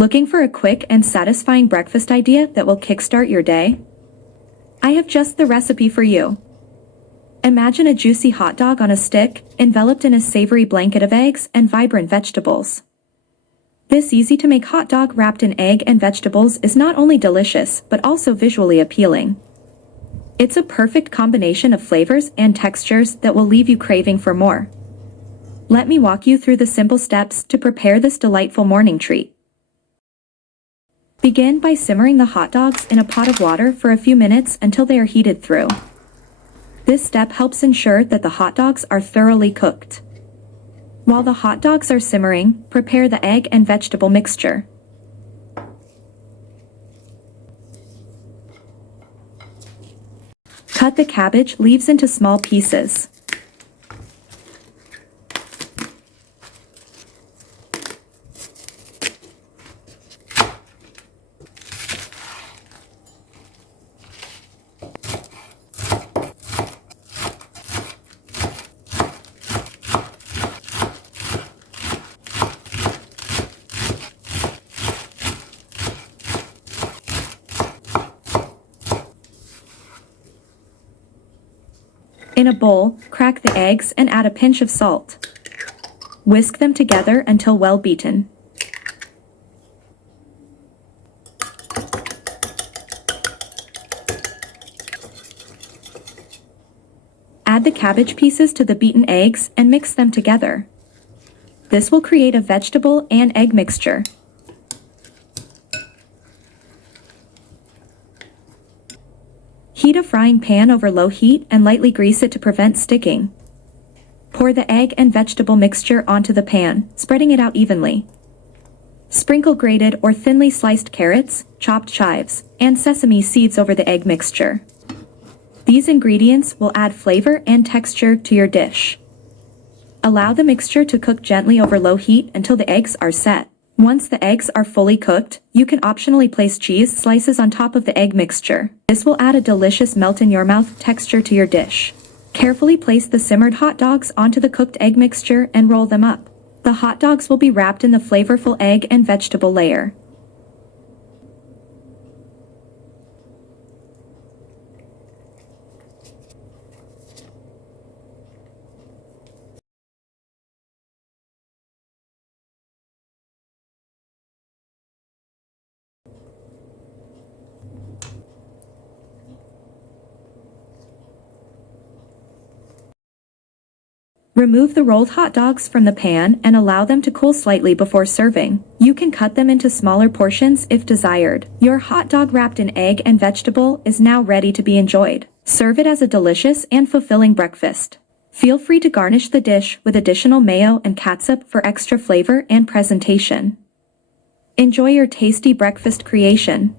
Looking for a quick and satisfying breakfast idea that will kickstart your day? I have just the recipe for you. Imagine a juicy hot dog on a stick, enveloped in a savory blanket of eggs and vibrant vegetables. This easy-to-make hot dog wrapped in egg and vegetables is not only delicious but also visually appealing. It's a perfect combination of flavors and textures that will leave you craving for more. Let me walk you through the simple steps to prepare this delightful morning treat. Begin by simmering the hot dogs in a pot of water for a few minutes until they are heated through. This step helps ensure that the hot dogs are thoroughly cooked. While the hot dogs are simmering, prepare the egg and vegetable mixture. Cut the cabbage leaves into small pieces. In a bowl, crack the eggs and add a pinch of salt. Whisk them together until well beaten. Add the cabbage pieces to the beaten eggs and mix them together. This will create a vegetable and egg mixture. Heat a frying pan over low heat and lightly grease it to prevent sticking. Pour the egg and vegetable mixture onto the pan, spreading it out evenly. Sprinkle grated or thinly sliced carrots, chopped chives, and sesame seeds over the egg mixture. These ingredients will add flavor and texture to your dish. Allow the mixture to cook gently over low heat until the eggs are set. Once the eggs are fully cooked, you can optionally place cheese slices on top of the egg mixture. This will add a delicious melt-in-your-mouth texture to your dish. Carefully place the simmered hot dogs onto the cooked egg mixture and roll them up. The hot dogs will be wrapped in the flavorful egg and vegetable layer. Remove the rolled hot dogs from the pan and allow them to cool slightly before serving. You can cut them into smaller portions if desired. Your hot dog wrapped in egg and vegetable is now ready to be enjoyed. Serve it as a delicious and fulfilling breakfast. Feel free to garnish the dish with additional mayo and catsup for extra flavor and presentation. Enjoy your tasty breakfast creation.